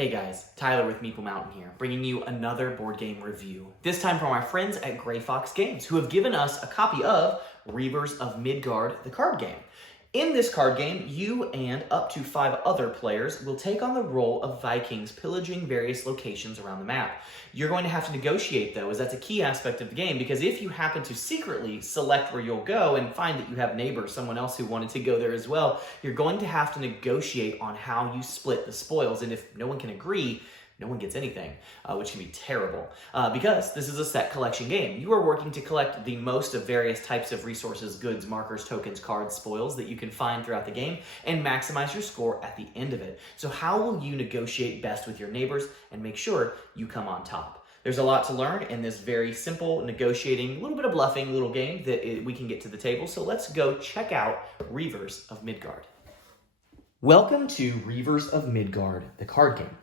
Hey guys, Tyler with Meeple Mountain here, bringing you another board game review. This time from our friends at Gray Fox Games, who have given us a copy of Reavers of Midgard, the card game. In this card game, you and up to 5 other players will take on the role of Vikings pillaging various locations around the map. You're going to have to negotiate, though, as that's a key aspect of the game, because if you happen to secretly select where you'll go and find that you have neighbors, someone else who wanted to go there as well, you're going to have to negotiate on how you split the spoils, and if no one can agree, no one gets anything, which can be terrible. Because this is a set collection game. You are working to collect the most of various types of resources, goods, markers, tokens, cards, spoils that you can find throughout the game and maximize your score at the end of it. So how will you negotiate best with your neighbors and make sure you come on top? There's a lot to learn in this very simple negotiating, a little bit of bluffing little game that we can get to the table. So let's go check out Reavers of Midgard. Welcome to Reavers of Midgard, the card game.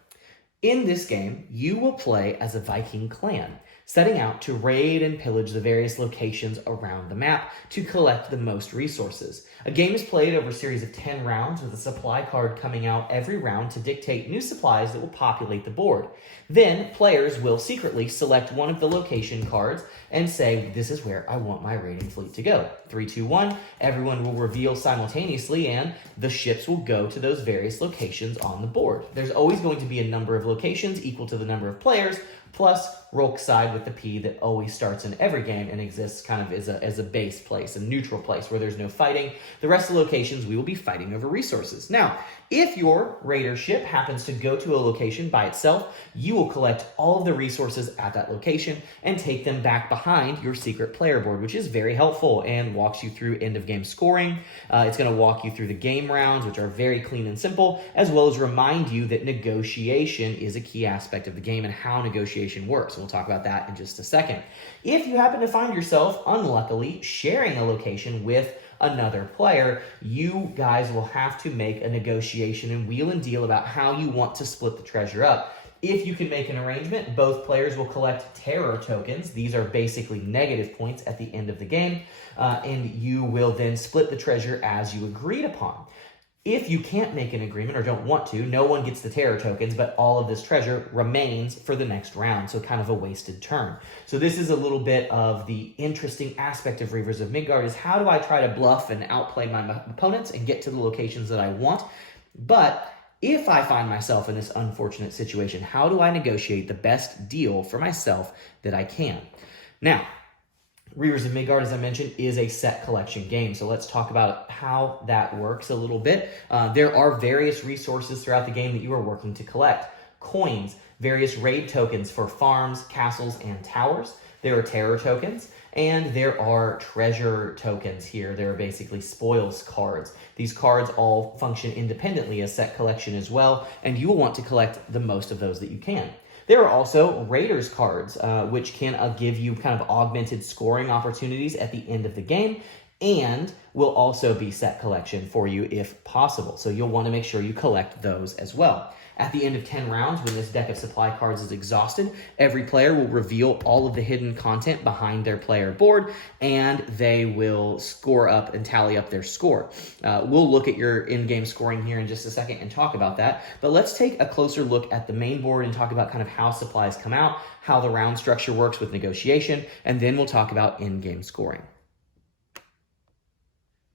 In this game, you will play as a Viking clan, setting out to raid and pillage the various locations around the map to collect the most resources. A game is played over a series of 10 rounds with a supply card coming out every round to dictate new supplies that will populate the board. Then, players will secretly select one of the location cards and say, this is where I want my raiding fleet to go. 3, 2, 1, everyone will reveal simultaneously and the ships will go to those various locations on the board. There's always going to be a number of locations equal to the number of players, plus roll side with the P that always starts in every game and exists kind of as a base place, a neutral place where there's no fighting. The rest of the locations we will be fighting over resources. Now, if your raider ship happens to go to a location by itself, you will collect all of the resources at that location and take them back behind your secret player board, which is very helpful and walks you through end of game scoring. It's going to walk you through the game rounds, which are very clean and simple, as well as remind you that negotiation is a key aspect of the game and how negotiation works. We'll talk about that in just a second. If you happen to find yourself, unluckily, sharing a location with another player, you guys will have to make a negotiation and wheel and deal about how you want to split the treasure up. If you can make an arrangement, both players will collect terror tokens. These are basically negative points at the end of the game, and you will then split the treasure as you agreed upon. If you can't make an agreement or don't want to, no one gets the terror tokens, but all of this treasure remains for the next round, so kind of a wasted turn. So this is a little bit of the interesting aspect of Reavers of Midgard, is how do I try to bluff and outplay my opponents and get to the locations that I want? But if I find myself in this unfortunate situation, how do I negotiate the best deal for myself that I can? Now, Reavers of Midgard, as I mentioned, is a set collection game. So let's talk about how that works a little bit. There are various resources throughout the game that you are working to collect. Coins, various raid tokens for farms, castles, and towers. There are terror tokens, and there are treasure tokens here. There are basically spoils cards. These cards all function independently as set collection as well, and you will want to collect the most of those that you can. There are also Raiders cards, which can give you kind of augmented scoring opportunities at the end of the game, and will also be set collection for you if possible. So you'll want to make sure you collect those as well. At the end of 10 rounds, when this deck of supply cards is exhausted, every player will reveal all of the hidden content behind their player board, and they will score up and tally up their score. We'll look at your in-game scoring here in just a second and talk about that, but let's take a closer look at the main board and talk about kind of how supplies come out, how the round structure works with negotiation, and then we'll talk about in-game scoring.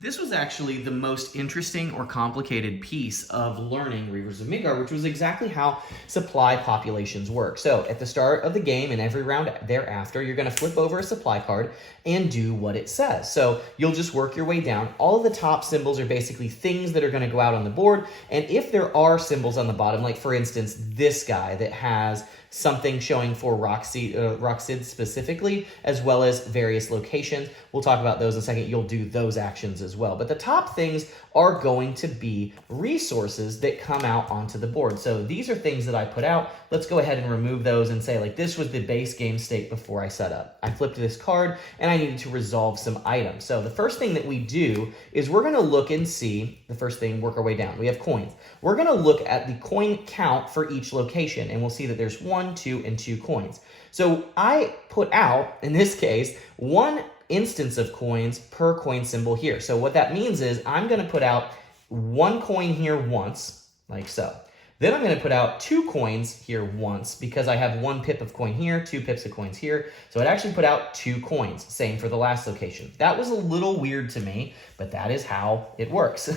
This was actually the most interesting or complicated piece of learning Reavers of Midgard, which was exactly how supply populations work. So at the start of the game and every round thereafter, you're going to flip over a supply card and do what it says. So you'll just work your way down. All of the top symbols are basically things that are going to go out on the board. And if there are symbols on the bottom, like for instance, this guy that has something showing for Rocksid specifically, as well as various locations. We'll talk about those in a second. You'll do those actions as well. But the top things are going to be resources that come out onto the board. So these are things that I put out. Let's go ahead and remove those and say, like, this was the base game state before I set up. I flipped this card and I needed to resolve some items. So the first thing that we do is we're going to look and see, the first thing, work our way down. We have coins. We're going to look at the coin count for each location, and we'll see that there's 1, 2, and 2 coins. So I put out, in this case, 1 instance of coins per coin symbol here. So what that means is I'm going to put out 1 coin here once, like so. Then I'm going to put out 2 coins here once because I have 1 pip of coin here, 2 pips of coins here. So it actually put out 2 coins. Same for the last location. That was a little weird to me, but that is how it works.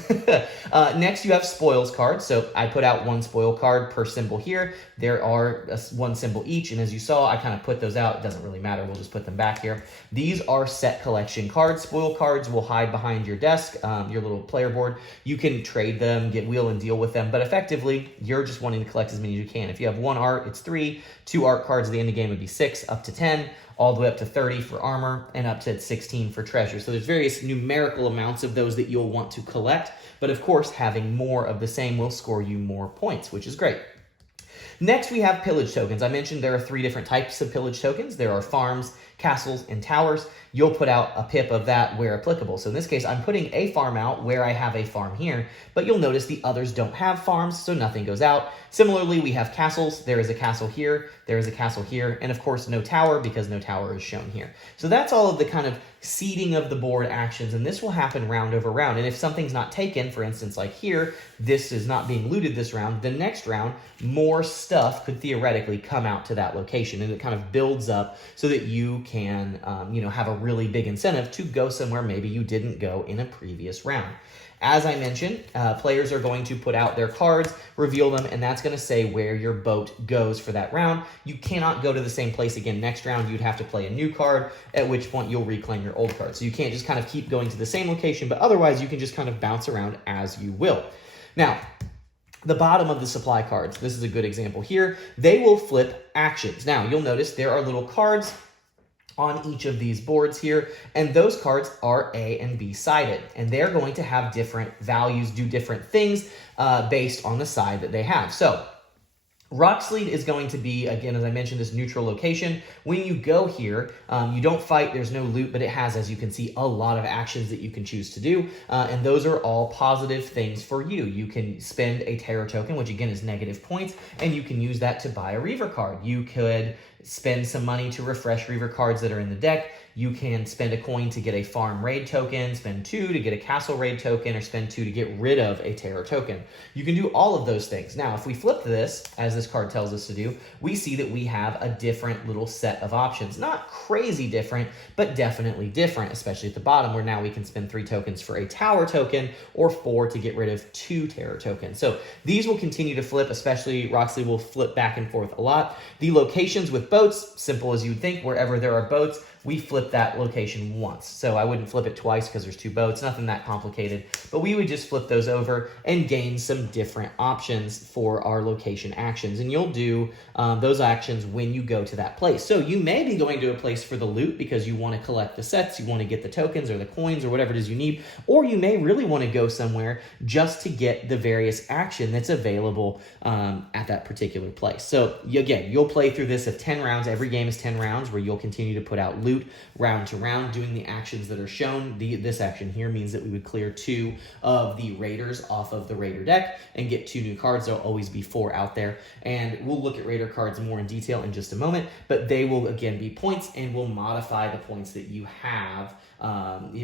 Next, you have spoils cards. So I put out 1 spoil card per symbol here. There are 1 symbol each, and as you saw, I kind of put those out. It doesn't really matter. We'll just put them back here. These are set collection cards. Spoil cards will hide behind your desk, your little player board. You can trade them, get wheel and deal with them, but effectively, you're just wanting to collect as many as you can. If you have 1 art, it's 3. 2 art cards at the end of the game would be 6, up to 10, all the way up to 30 for armor, and up to 16 for treasure. So there's various numerical amounts of those that you'll want to collect, but of course, having more of the same will score you more points, which is great. Next, we have pillage tokens. I mentioned there are 3 different types of pillage tokens. There are farms, castles, and towers. You'll put out a pip of that where applicable. So in this case, I'm putting a farm out where I have a farm here, but you'll notice the others don't have farms, so nothing goes out. Similarly, we have castles. There is a castle here, there is a castle here, and of course no tower because no tower is shown here. So that's all of the kind of seeding of the board actions, and this will happen round over round. And if something's not taken, for instance, like here, this is not being looted this round, the next round, more stuff could theoretically come out to that location, and it kind of builds up so that you can, have a really big incentive to go somewhere maybe you didn't go in a previous round. As I mentioned, players are going to put out their cards, reveal them, and that's going to say where your boat goes for that round. You cannot go to the same place again next round. You'd have to play a new card, at which point you'll reclaim your old card. So you can't just kind of keep going to the same location, but otherwise you can just kind of bounce around as you will. Now, the bottom of the supply cards, this is a good example here, they will flip actions. Now, you'll notice there are little cards on each of these boards here, and those cards are A and B sided, and they're going to have different values, do different things based on the side that they have. So Rocksleed is going to be, again, as I mentioned, this neutral location. When you go here, you don't fight, there's no loot, but it has, as you can see, a lot of actions that you can choose to do, and those are all positive things for you. You can spend a terror token, which again is negative points, and you can use that to buy a Reaver card. You could spend some money to refresh Reaver cards that are in the deck. You can spend a coin to get a farm raid token, spend 2 to get a castle raid token, or spend 2 to get rid of a terror token. You can do all of those things. Now, if we flip this, as this card tells us to do, we see that we have a different little set of options. Not crazy different, but definitely different, especially at the bottom, where now we can spend 3 tokens for a tower token, or 4 to get rid of 2 terror tokens. So these will continue to flip, especially Roxley will flip back and forth a lot. The locations with boats, simple as you would think, wherever there are boats, we flip that location once. So I wouldn't flip it twice because there's 2 boats, nothing that complicated, but we would just flip those over and gain some different options for our location actions. And you'll do those actions when you go to that place. So you may be going to a place for the loot because you want to collect the sets, you want to get the tokens or the coins or whatever it is you need, or you may really want to go somewhere just to get the various action that's available at that particular place. So again, you'll play through this of 10 rounds. Every game is 10 rounds where you'll continue to put out loot round to round, doing the actions that are shown. This action here means that we would clear 2 of the raiders off of the raider deck and get 2 new cards. There'll always be 4 out there, and we'll look at raider cards more in detail in just a moment, but they will again be points, and will modify the points that you have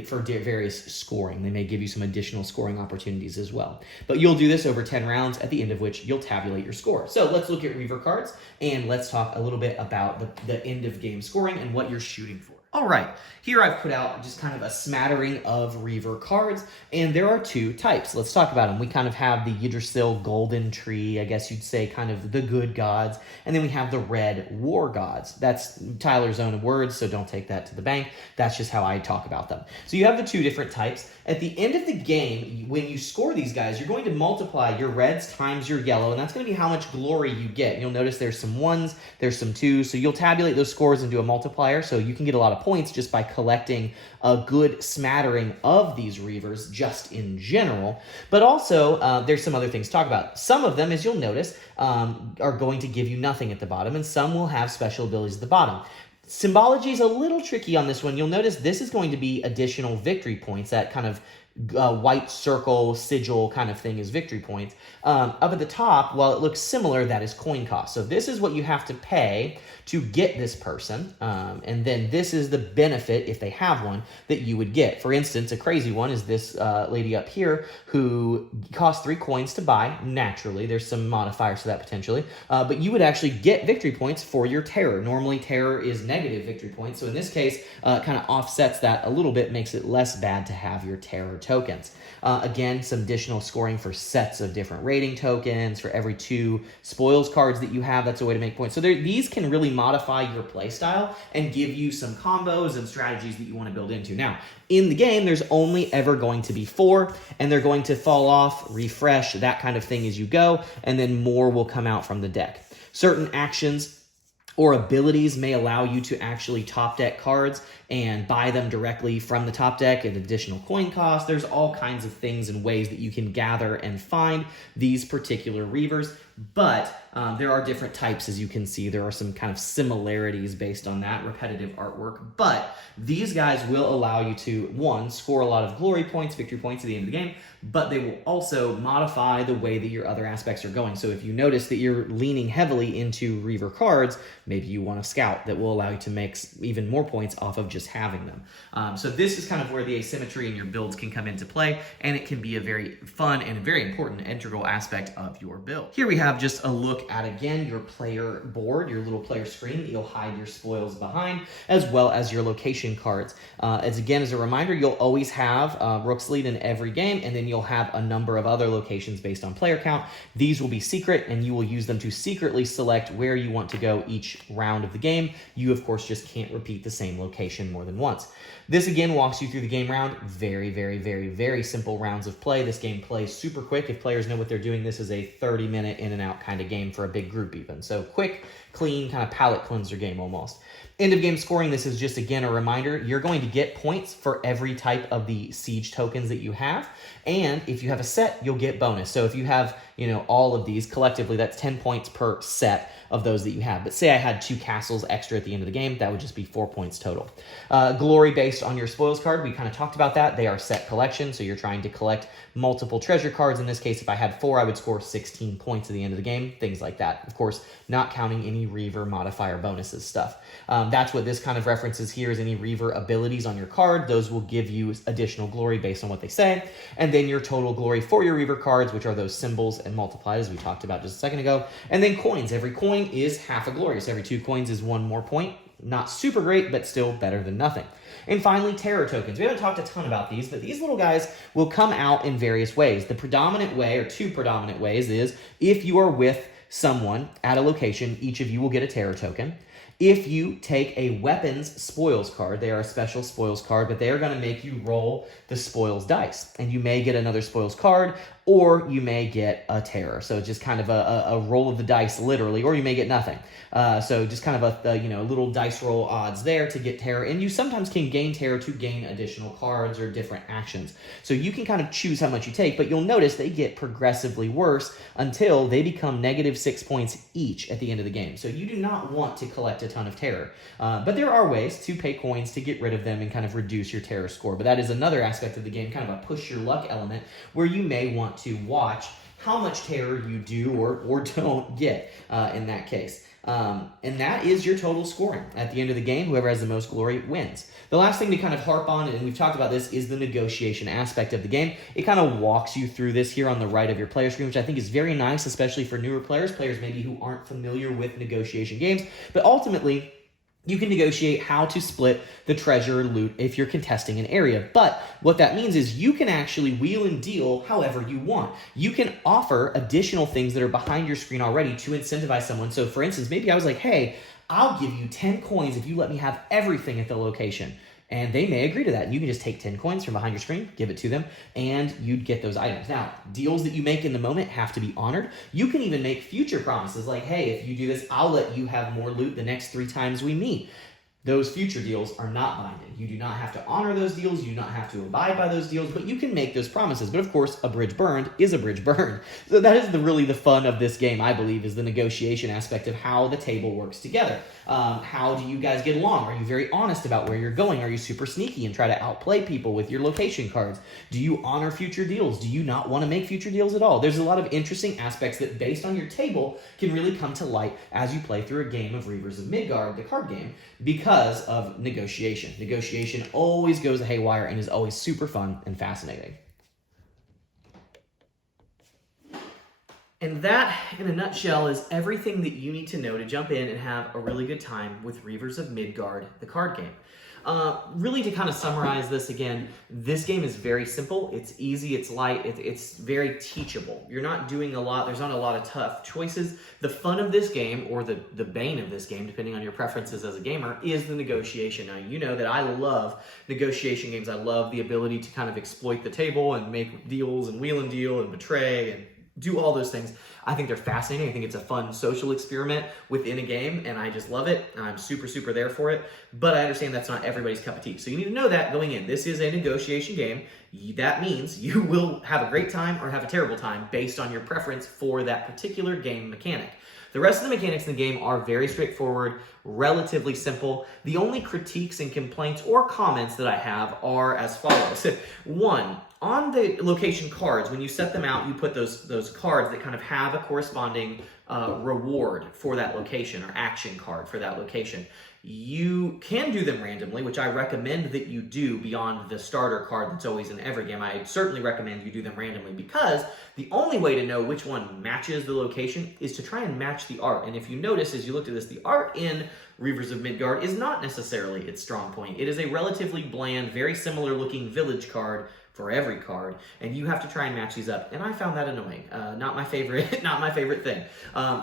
for various scoring. They may give you some additional scoring opportunities as well. But you'll do this over 10 rounds, at the end of which you'll tabulate your score. So let's look at Reaver cards, and let's talk a little bit about the end of game scoring and what you're shooting for. All right, here I've put out just kind of a smattering of Reaver cards, and there are 2 types. Let's talk about them. We kind of have the Yggdrasil Golden Tree, I guess you'd say kind of the good gods, and then we have the red war gods. That's Tyler's own words, so don't take that to the bank. That's just how I talk about them. So you have the 2 different types. At the end of the game, when you score these guys, you're going to multiply your reds times your yellow, and that's going to be how much glory you get. You'll notice there's some 1s, there's some 2s, so you'll tabulate those scores and do a multiplier, so you can get a lot of points just by collecting a good smattering of these Reavers just in general. But also, there's some other things to talk about. Some of them, as you'll notice, are going to give you nothing at the bottom, and some will have special abilities at the bottom. Symbology is a little tricky on this one. You'll notice this is going to be additional victory points that kind of white circle sigil kind of thing is victory points. Up at the top, while it looks similar, that is coin cost. So this is what you have to pay to get this person, and then this is the benefit, if they have one, that you would get. For instance, a crazy one is this lady up here who costs 3 coins to buy. Naturally, there's some modifiers to that potentially, but you would actually get victory points for your terror. Normally, terror is negative victory points, so in this case, kind of offsets that a little bit, makes it less bad to have your terror tokens. Again, some additional scoring for sets of different rating tokens for every 2 spoils cards that you have. That's a way to make points. So these can really modify your playstyle and give you some combos and strategies that you want to build into. Now, in the game, there's only ever going to be 4, and they're going to fall off, refresh, that kind of thing as you go, and then more will come out from the deck. Certain actions or abilities may allow you to actually top deck cards and buy them directly from the top deck at additional coin cost. There's all kinds of things and ways that you can gather and find these particular Reavers, but there are different types, as you can see. There are some kind of similarities based on that repetitive artwork, but these guys will allow you to, 1, score a lot of glory points, victory points at the end of the game, but they will also modify the way that your other aspects are going. So if you notice that you're leaning heavily into Reaver cards, maybe you want a scout that will allow you to make even more points off of just having them. So this is kind of where the asymmetry in your builds can come into play, and it can be a very fun and very important integral aspect of your build. Here we have just a look at, again, your player board, your little player screen that you'll hide your spoils behind, as well as your location cards. As a reminder, you'll always have Rooksleed in every game, and then you'll have a number of other locations based on player count. These will be secret, and you will use them to secretly select where you want to go each round of the game. You, of course, just can't repeat the same location more than once. This, again, walks you through the game round. Very, very, very, very simple rounds of play. This game plays super quick. If players know what they're doing, this is a 30-minute in and out kind of game for a big group even. So quick, clean, kind of palate cleanser game almost. End of game scoring, this is just, again, a reminder. You're going to get points for every type of the siege tokens that you have. And if you have a set, you'll get bonus. So if you have, all of these collectively, that's 10 points per set of those that you have. But say I had 2 castles extra at the end of the game, that would just be 4 points total. Glory based on your spoils card, we kind of talked about that. They are set collection, so you're trying to collect multiple treasure cards. In this case, if I had 4, I would score 16 points at the end of the game, things like that. Of course, not counting any Reaver modifier bonuses stuff. That's what this kind of references here is any Reaver abilities on your card. Those will give you additional glory based on what they say. And then your total glory for your Reaver cards, which are those symbols and multiplied, as we talked about just a second ago. And then coins. Every coin is half a glory. So every 2 coins is 1 more point. Not super great, but still better than nothing. And finally, terror tokens. We haven't talked a ton about these, but these little guys will come out in various ways. The predominant way, or 2 predominant ways, is if you are with someone at a location, each of you will get a terror token. If you take a weapons spoils card, they are a special spoils card, but they are going to make you roll the spoils dice. And you may get another spoils card, or you may get a terror. So just kind of a roll of the dice, literally, or you may get nothing. So just kind of a little dice roll odds there to get terror. And you sometimes can gain terror to gain additional cards or different actions. So you can kind of choose how much you take, but you'll notice they get progressively worse until they become -6 points each at the end of the game. So you do not want to collect a ton of terror. But there are ways to pay coins to get rid of them and kind of reduce your terror score. But that is another aspect of the game, kind of a push your luck element, where you may want to watch how much terror you do or don't get in that case. And that is your total scoring. At the end of the game, whoever has the most glory wins. The last thing to kind of harp on, and we've talked about this, is the negotiation aspect of the game. It kind of walks you through this here on the right of your player screen, which I think is very nice, especially for newer players maybe who aren't familiar with negotiation games. But ultimately, you can negotiate how to split the treasure loot if you're contesting an area. But what that means is you can actually wheel and deal however you want. You can offer additional things that are behind your screen already to incentivize someone. So for instance, maybe I was like, hey, I'll give you 10 coins if you let me have everything at the location. And they may agree to that. And you can just take 10 coins from behind your screen, give it to them, and you'd get those items. Now, deals that you make in the moment have to be honored. You can even make future promises like, hey, if you do this, I'll let you have more loot the next 3 times we meet. Those future deals are not binding. You do not have to honor those deals. You do not have to abide by those deals, but you can make those promises. But of course, a bridge burned is a bridge burned. So that is really the fun of this game, I believe, is the negotiation aspect of how the table works together. How do you guys get along? Are you very honest about where you're going? Are you super sneaky and try to outplay people with your location cards? Do you honor future deals? Do you not want to make future deals at all? There's a lot of interesting aspects that, based on your table, can really come to light as you play through a game of Reavers of Midgard, the card game, because of negotiation. Negotiation always goes haywire and is always super fun and fascinating. And that, in a nutshell, is everything that you need to know to jump in and have a really good time with Reavers of Midgard, the card game. Really, to kind of summarize this again, this game is very simple. It's easy, it's light, it's very teachable. You're not doing a lot, there's not a lot of tough choices. The fun of this game, or the bane of this game, depending on your preferences as a gamer, is the negotiation. Now, you know that I love negotiation games. I love the ability to kind of exploit the table and make deals and wheel and deal and betray and do all those things. I think they're fascinating. I think it's a fun social experiment within a game, and I just love it. I'm super, super there for it, but I understand that's not everybody's cup of tea. So you need to know that going in. This is a negotiation game. That means you will have a great time or have a terrible time based on your preference for that particular game mechanic. The rest of the mechanics in the game are very straightforward, relatively simple. The only critiques and complaints or comments that I have are as follows. One, on the location cards, when you set them out, you put those cards that kind of have a corresponding reward for that location, or action card for that location. You can do them randomly, which I recommend that you do beyond the starter card that's always in every game. I certainly recommend you do them randomly, because the only way to know which one matches the location is to try and match the art. And if you notice, as you looked at this, the art in Reavers of Midgard is not necessarily its strong point. It is a relatively bland, very similar looking village card for every card, and you have to try and match these up. And I found that annoying. Not my favorite, not my favorite thing.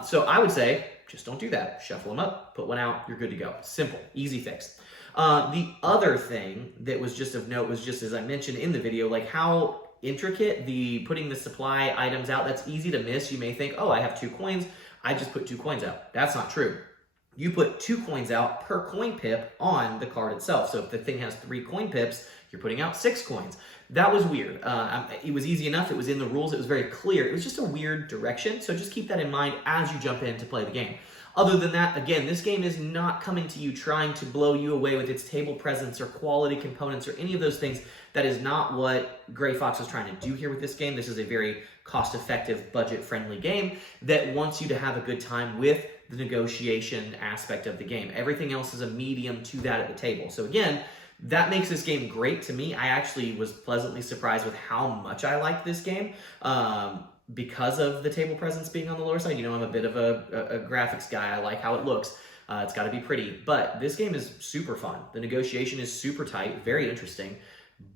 So I would say, just don't do that. Shuffle them up, put one out, you're good to go. Simple, easy fix. The other thing that was just of note was, just as I mentioned in the video, like how intricate putting the supply items out. That's easy to miss. You may think, oh, I have 2 coins, I just put 2 coins out. That's not true. You put 2 coins out per coin pip on the card itself. So if the thing has 3 coin pips, you're putting out 6 coins. That was weird. It was easy enough. It was in the rules. It was very clear. It was just a weird direction. So just keep that in mind as you jump in to play the game. Other than that, again, this game is not coming to you trying to blow you away with its table presence or quality components or any of those things. That is not what Gray Fox was trying to do here with this game. This is a very cost-effective, budget-friendly game that wants you to have a good time with the negotiation aspect of the game. Everything else is a medium to that at the table. So again, that makes this game great to me. I actually was pleasantly surprised with how much I liked this game because of the table presence being on the lower side. You know, I'm a bit of a graphics guy. I like how it looks. It's got to be pretty. But this game is super fun. The negotiation is super tight, very interesting.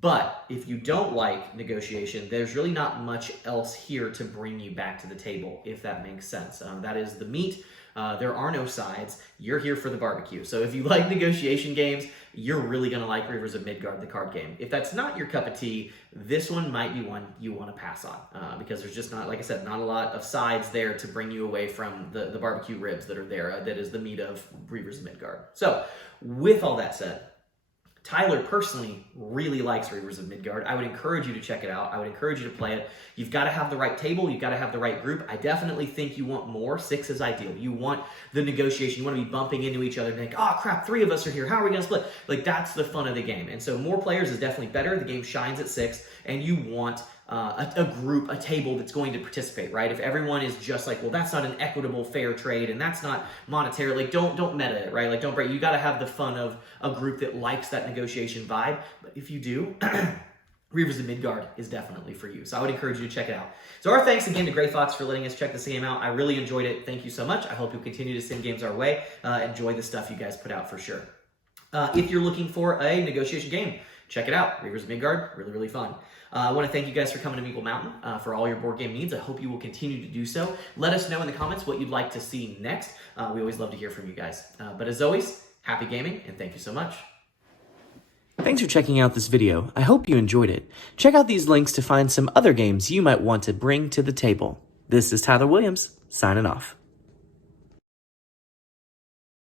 But if you don't like negotiation, there's really not much else here to bring you back to the table, if that makes sense. That is the meat. There are no sides. You're here for the barbecue. So if you like negotiation games, you're really going to like Reavers of Midgard, the card game. If that's not your cup of tea, this one might be one you want to pass on because there's just not, like I said, not a lot of sides there to bring you away from the barbecue ribs that are there. That is the meat of Reavers of Midgard. So with all that said, Tyler personally really likes Reavers of Midgard. I would encourage you to check it out. I would encourage you to play it. You've got to have the right table. You've got to have the right group. I definitely think you want more. 6 is ideal. You want the negotiation. You want to be bumping into each other and think, oh crap, 3 of us are here. How are we going to split? Like, that's the fun of the game. And so more players is definitely better. The game shines at 6, and you want a group, a table that's going to participate, right? If everyone is just like, well, that's not an equitable, fair trade, and that's not monetary, like, don't meta it, right? Like, don't break. You got to have the fun of a group that likes that negotiation vibe. But if you do, Reavers of Midgard is definitely for you. So I would encourage you to check it out. So our thanks again to Gray Fox for letting us check this game out. I really enjoyed it. Thank you so much. I hope you'll continue to send games our way. Enjoy the stuff you guys put out for sure. If you're looking for a negotiation game, check it out. Reavers of Midgard, really, really fun. I want to thank you guys for coming to Meeple Mountain for all your board game needs. I hope you will continue to do so. Let us know in the comments what you'd like to see next. We always love to hear from you guys. But as always, happy gaming, and thank you so much. Thanks for checking out this video. I hope you enjoyed it. Check out these links to find some other games you might want to bring to the table. This is Tyler Williams, signing off.